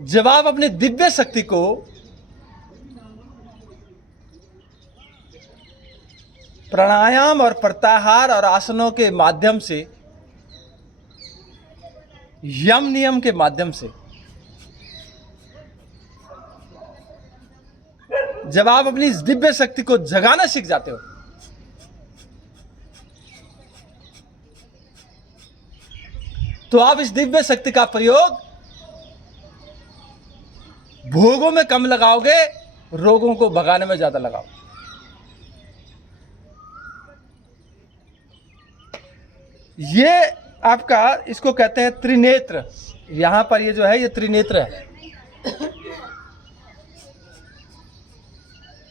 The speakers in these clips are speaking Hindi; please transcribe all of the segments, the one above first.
जब आप अपनी दिव्य शक्ति को प्राणायाम और प्रत्याहार और आसनों के माध्यम से, यम नियम के माध्यम से, जब आप अपनी इस दिव्य शक्ति को जगाना सीख जाते हो, तो आप इस दिव्य शक्ति का प्रयोग भोगों में कम लगाओगे, रोगों को भगाने में ज्यादा लगाओ। ये आपका, इसको कहते हैं त्रिनेत्र। यहां पर ये जो है ये त्रिनेत्र है।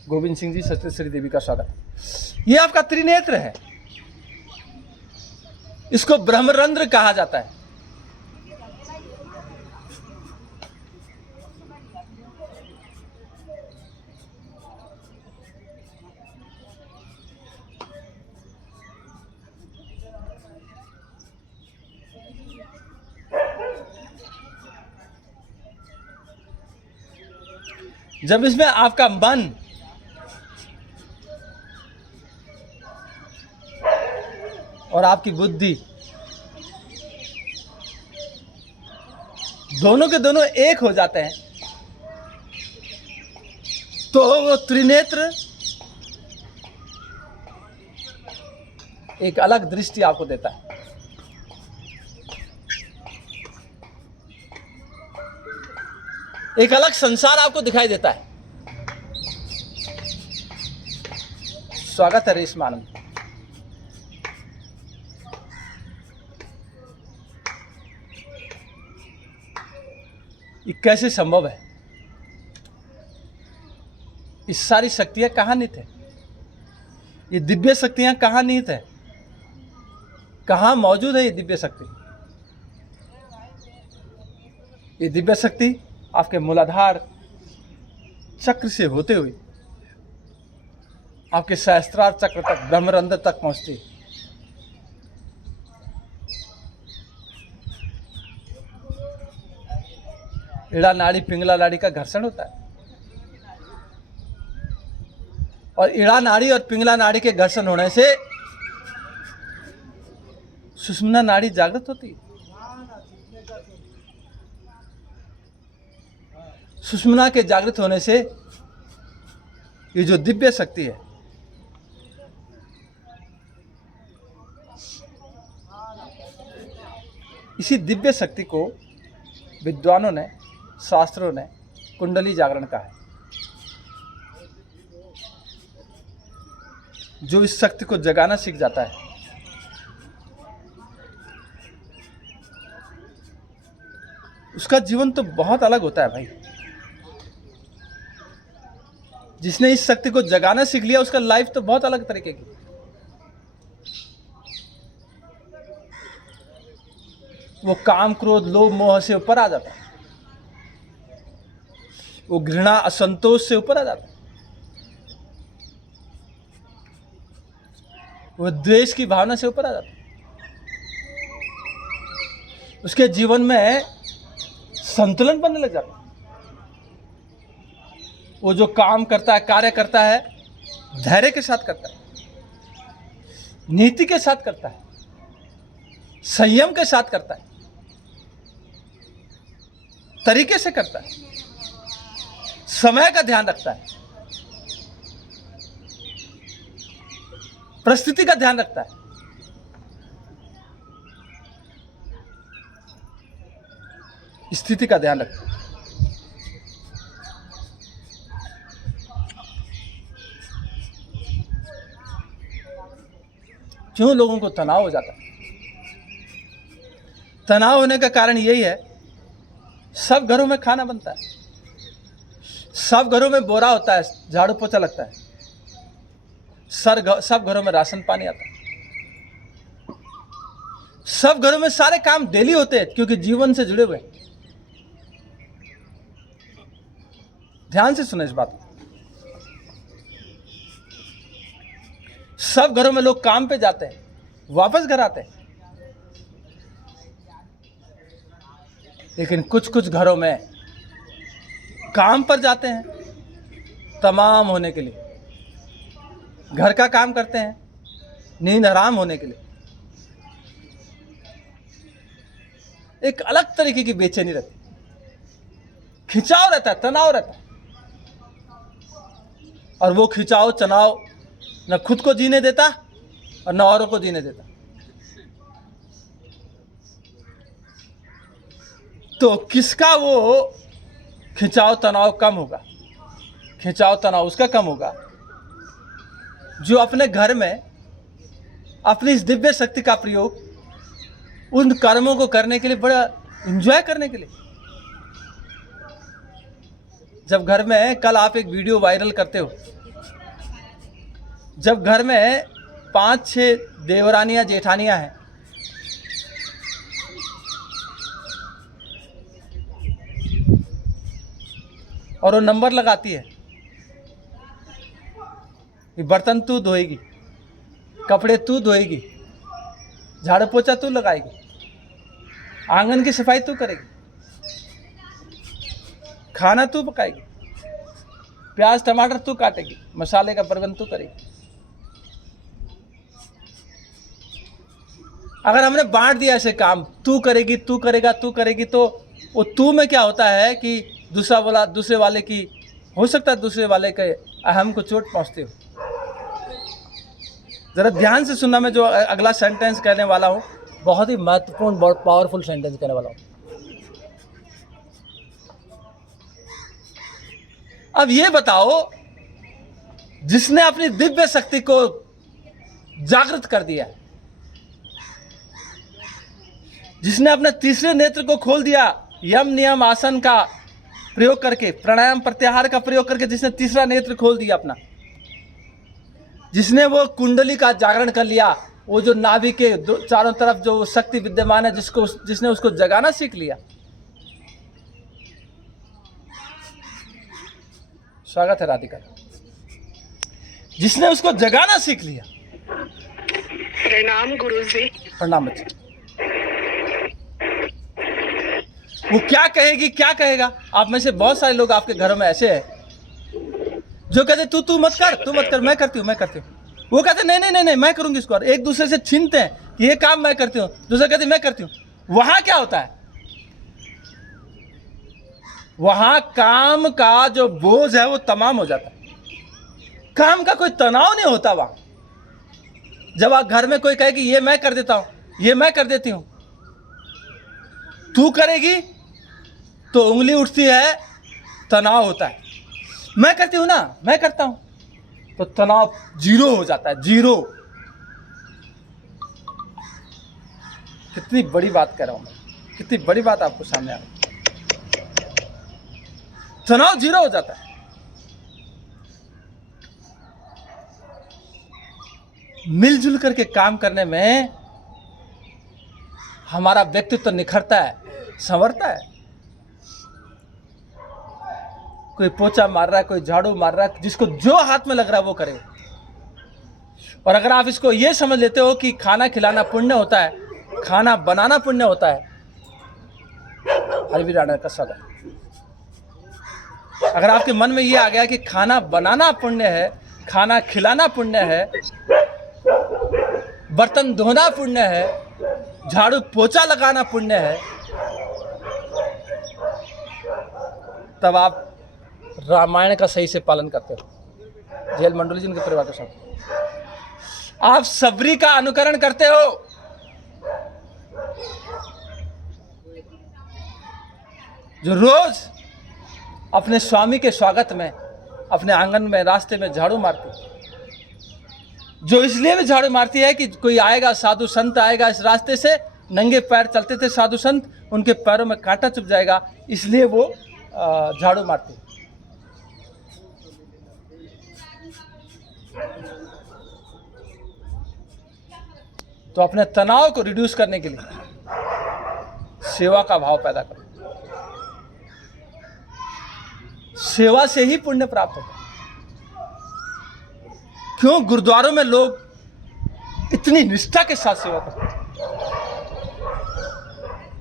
गोविंद सिंह जी, सत्यश्री देवी का स्वागत। ये आपका त्रिनेत्र है। इसको ब्रह्मरंध्र कहा जाता है। जब इसमें आपका मन और आपकी बुद्धि दोनों के दोनों एक हो जाते हैं, तो वो त्रिनेत्र एक अलग दृष्टि आपको देता है। एक अलग संसार आपको दिखाई देता है। स्वागत है रेशमा आनंद। ये कैसे संभव है? ये सारी शक्तियां कहां निहित है? ये दिव्य शक्तियां कहां निहित है? कहां मौजूद है ये दिव्य शक्ति? ये दिव्य शक्ति आपके मूलाधार चक्र से होते हुए आपके सहस्त्रार चक्र तक, ब्रह्मरंध्र तक पहुंचती। इड़ा नाड़ी पिंगला नाड़ी का घर्षण होता है, और इड़ा नाड़ी और पिंगला नाड़ी के घर्षण होने से सुषुम्ना नाड़ी जागृत होती है। सुषुम्ना के जागृत होने से ये जो दिव्य शक्ति है, इसी दिव्य शक्ति को विद्वानों ने, शास्त्रों ने कुंडली जागरण कहा है। जो इस शक्ति को जगाना सीख जाता है, उसका जीवन तो बहुत अलग होता है भाई। जिसने इस शक्ति को जगाना सीख लिया, उसका लाइफ तो बहुत अलग तरीके की। वो काम, क्रोध, लोभ, मोह से ऊपर आ जाता है। वो घृणा, असंतोष से ऊपर आ जाता है। वो द्वेष की भावना से ऊपर आ जाता है। उसके जीवन में संतुलन बनने लग जाता है। वो जो काम करता है, कार्य करता है, धैर्य के साथ करता है, नीति के साथ करता है, संयम के साथ करता है, तरीके से करता है, समय का ध्यान रखता है, परिस्थिति का ध्यान रखता है, स्थिति का ध्यान रखता है। क्यों लोगों को तनाव हो जाता है? तनाव होने का कारण यही है, सब घरों में खाना बनता है, सब घरों में बोरा होता है, झाड़ू पोछा लगता है, सब घरों में राशन पानी आता है, सब घरों में सारे काम डेली होते हैं, क्योंकि जीवन से जुड़े हुए हैं। ध्यान से सुने इस बात को। सब घरों में लोग काम पे जाते हैं, वापस घर आते हैं, लेकिन कुछ कुछ घरों में काम पर जाते हैं तमाम होने के लिए, घर का काम करते हैं नींद आराम होने के लिए। एक अलग तरीके की बेचैनी रहती, खिंचाव रहता है, तनाव रहता है, और वो खिंचाव तनाव न खुद को जीने देता और न औरों को जीने देता। तो किसका वो खिंचाव तनाव कम होगा? खिंचाव तनाव उसका कम होगा जो अपने घर में अपनी इस दिव्य शक्ति का प्रयोग उन कर्मों को करने के लिए, बड़ा एंजॉय करने के लिए। जब घर में, कल आप एक वीडियो वायरल करते हो, जब घर में 5-6 देवरानियां जेठानियां हैं, और वो नंबर लगाती है कि बर्तन तू धोएगी, कपड़े तू धोएगी, झाड़ू पोछा तू लगाएगी, आंगन की सफाई तू करेगी, खाना तू पकाएगी, प्याज टमाटर तू काटेगी, मसाले का प्रबंध तू करेगी। अगर हमने बांट दिया ऐसे काम, तू करेगी, तू करेगा, तू करेगी, तो वो तू में क्या होता है कि दूसरे वाले की, हो सकता है दूसरे वाले के अहम को चोट पहुंचती हो। जरा ध्यान से सुनना, मैं जो अगला सेंटेंस कहने वाला हूं बहुत ही महत्वपूर्ण, बहुत पावरफुल सेंटेंस कहने वाला हूं। अब ये बताओ, जिसने अपनी दिव्य शक्ति को जागृत कर दिया, जिसने अपने तीसरे नेत्र को खोल दिया, यम नियम आसन का प्रयोग करके, प्राणायाम प्रत्याहार का प्रयोग करके जिसने तीसरा नेत्र खोल दिया अपना, जिसने वो कुंडली का जागरण कर लिया, वो जो नाभि के चारों तरफ जो शक्ति विद्यमान है, जिसने उसको जगाना सीख लिया। स्वागत है राधिका। जिसने उसको जगाना सीख लिया। प्रणाम गुरुजी। प्रणाम बच्चे। वो क्या कहेगी, क्या कहेगा? आप में से बहुत सारे लोग आपके घरों में ऐसे हैं जो कहते तू मत कर, तू मत कर, मैं करती हूँ। वो कहते नहीं मैं करूंगी इसको, और एक दूसरे से छीनते हैं कि ये काम मैं करती हूँ, दूसरा कहते मैं करती हूँ। वहां क्या होता है? वहां काम का जो बोझ है वो तमाम हो जाता है, काम का कोई तनाव नहीं होता वहां। जब आप घर में कोई कहे कि ये मैं कर देता हूं, ये मैं कर देती हूं, तू करेगी तो उंगली उठती है, तनाव होता है। मैं करती हूं ना, मैं करता हूं, तो तनाव जीरो हो जाता है, जीरो। कितनी बड़ी बात कह रहा हूं मैं, कितनी बड़ी बात आपको सामने आ रही है। तनाव जीरो हो जाता है। मिलजुल करके काम करने में हमारा व्यक्तित्व निखरता है, संवरता है। कोई पोछा मार रहा है, कोई झाड़ू मार रहा है, जिसको जो हाथ में लग रहा है वो करे। और अगर आप इसको ये समझ लेते हो कि खाना खिलाना पुण्य होता है, खाना बनाना पुण्य होता है, हरवी राणा का स्वागत। अगर आपके मन में ये आ गया कि खाना बनाना पुण्य है, खाना खिलाना पुण्य है, बर्तन धोना पुण्य है, झाड़ू पोछा लगाना पुण्य है, तब आप रामायण का सही से पालन करते हो। जेल मंडोली जी उनके परिवार के साथ आप सबरी का अनुकरण करते हो। जो रोज अपने स्वामी के स्वागत में अपने आंगन में, रास्ते में झाड़ू मारती, जो इसलिए भी झाड़ू मारती है कि कोई आएगा, साधु संत आएगा इस रास्ते से, नंगे पैर चलते थे साधु संत, उनके पैरों में कांटा चुभ जाएगा, इसलिए वो झाड़ू मारती। तो अपने तनाव को रिड्यूस करने के लिए सेवा का भाव पैदा करो। सेवा से ही पुण्य प्राप्त होता है। क्यों गुरुद्वारों में लोग इतनी निष्ठा के साथ सेवा करते हैं?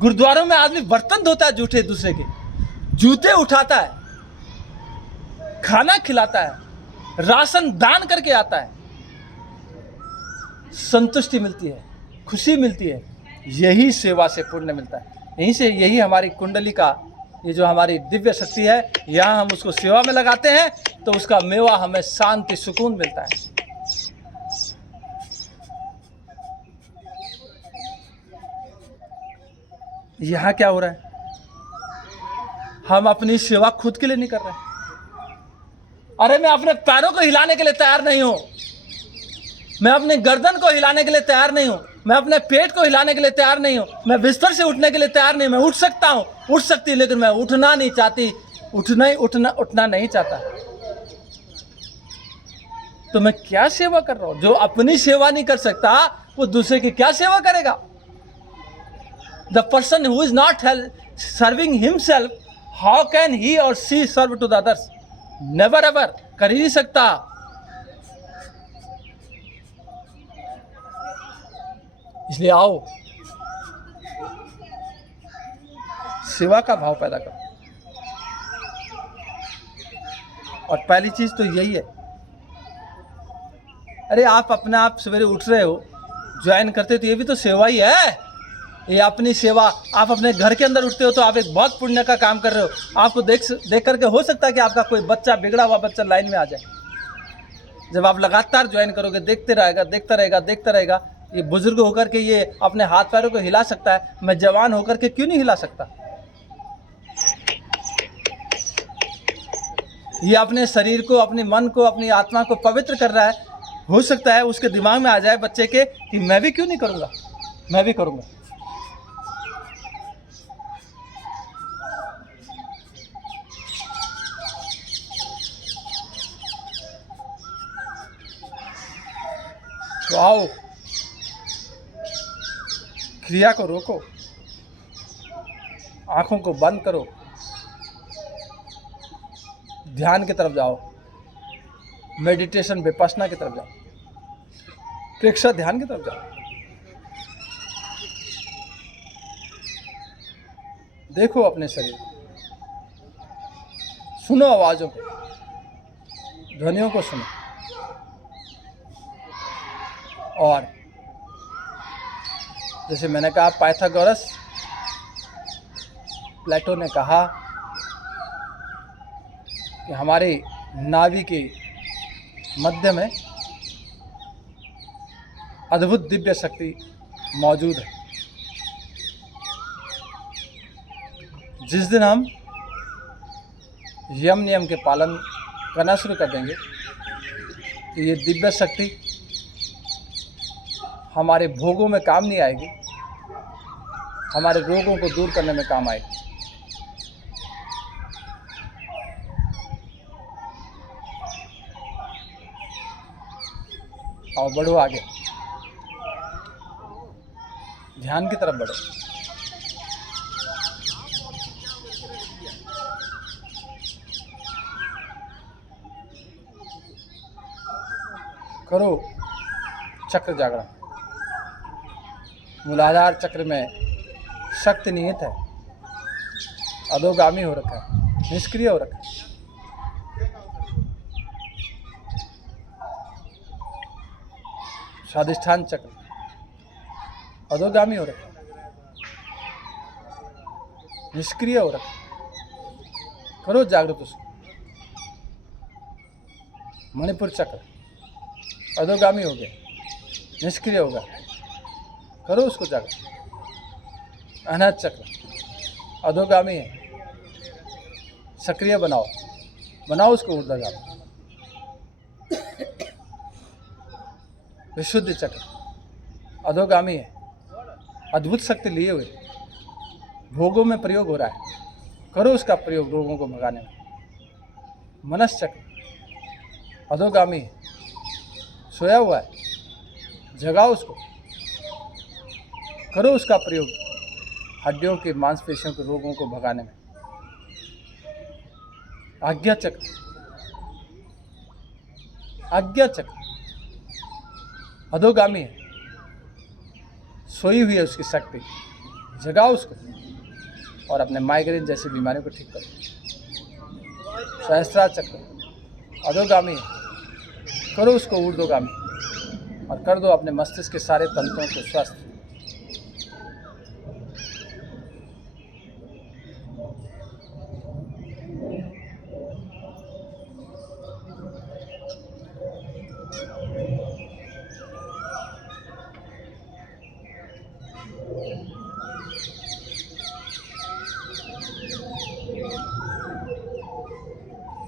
गुरुद्वारों में आदमी बर्तन धोता है, जूठे दूसरे के जूते उठाता है, खाना खिलाता है, राशन दान करके आता है, संतुष्टि मिलती है, खुशी मिलती है। यही सेवा से पुण्य मिलता है। यही हमारी कुंडली का, ये जो हमारी दिव्य शक्ति है, यहाँ हम उसको सेवा में लगाते हैं तो उसका मेवा हमें शांति सुकून मिलता है। यहाँ क्या हो रहा है? हम अपनी सेवा खुद के लिए नहीं कर रहे। अरे मैं अपने पैरों को हिलाने के लिए तैयार नहीं हूं, मैं अपनी गर्दन को हिलाने के लिए तैयार नहीं हूं, मैं अपने पेट को हिलाने के लिए तैयार नहीं हूं, मैं बिस्तर से उठने के लिए तैयार नहीं। मैं उठ सकता हूं, उठ सकती, लेकिन मैं उठना नहीं चाहती, उठना नहीं चाहता। तो मैं क्या सेवा कर रहा हूं? जो अपनी सेवा नहीं कर सकता वो दूसरे की क्या सेवा करेगा? The person who is not serving himself, how can he और she serve to the others? Never ever, कर ही नहीं सकता। इसलिए आओ, सेवा का भाव पैदा करो। और पहली चीज तो यही है, अरे आप अपने आप सवेरे उठ रहे हो, ज्वाइन करते हो, तो ये भी तो सेवा ही है। ये अपनी सेवा, आप अपने घर के अंदर उठते हो तो आप एक बहुत पुण्य का काम कर रहे हो। आपको देख करके हो सकता है कि आपका कोई बच्चा, बिगड़ा हुआ बच्चा लाइन में आ जाए। जब आप लगातार ज्वाइन करोगे, देखता रहेगा, ये बुजुर्ग होकर के ये अपने हाथ पैरों को हिला सकता है, मैं जवान होकर के क्यों नहीं हिला सकता? ये अपने शरीर को, अपने मन को, अपनी आत्मा को पवित्र कर रहा है। हो सकता है उसके दिमाग में आ जाए बच्चे के कि मैं भी क्यों नहीं करूँगा, मैं भी करूँगा। तो आओ, क्रिया को रोको, आंखों को बंद करो, ध्यान की तरफ जाओ, मेडिटेशन विपश्यना की तरफ जाओ, प्रेक्षक ध्यान की तरफ जाओ। देखो अपने शरीर को, सुनो आवाजों को, ध्वनियों को सुनो। और जैसे मैंने कहा, पाइथागोरस, प्लेटो ने कहा कि हमारी नाभि के मध्य में अद्भुत दिव्य शक्ति मौजूद है। जिस दिन हम यम नियम के पालन करना शुरू कर देंगे तो ये दिव्य शक्ति हमारे भोगों में काम नहीं आएगी, हमारे रोगों को दूर करने में काम आएगी। और बढ़ो आगे, ध्यान की तरफ बढ़ो। करो चक्र जागरण। मूलाधार चक्र में शक्ति निहित है, अधोगामी हो रखा है, निष्क्रिय हो रखा है। स्वादिष्ठान चक्र अधोगामी हो रखा है, निष्क्रिय हो रखा है। करो जागृत उसको। मणिपुर चक्र अधोगामी हो गया, निष्क्रिय होगा, करो उसको जागृत। अनाहत चक्र अधोगामी है, सक्रिय बनाओ उसको ऊर्ध्वगामी। विशुद्ध चक्र अधोगामी है, अद्भुत शक्ति लिए हुए, भोगों में प्रयोग हो रहा है, करो उसका प्रयोग रोगों को भगाने में। मनस चक्र अधोगामी है, सोया हुआ है, जगाओ उसको, करो उसका प्रयोग हड्डियों के, मांसपेशियों के रोगों को भगाने में। आज्ञा चक्र अधोगामी है, सोई हुई है उसकी शक्ति, जगाओ उसको और अपने माइग्रेन जैसी बीमारियों को ठीक करो। सहस्त्रार चक्र अधोगामी है, करो उसको ऊर्ध्वगामी और कर दो अपने मस्तिष्क के सारे तंत्रों को स्वस्थ।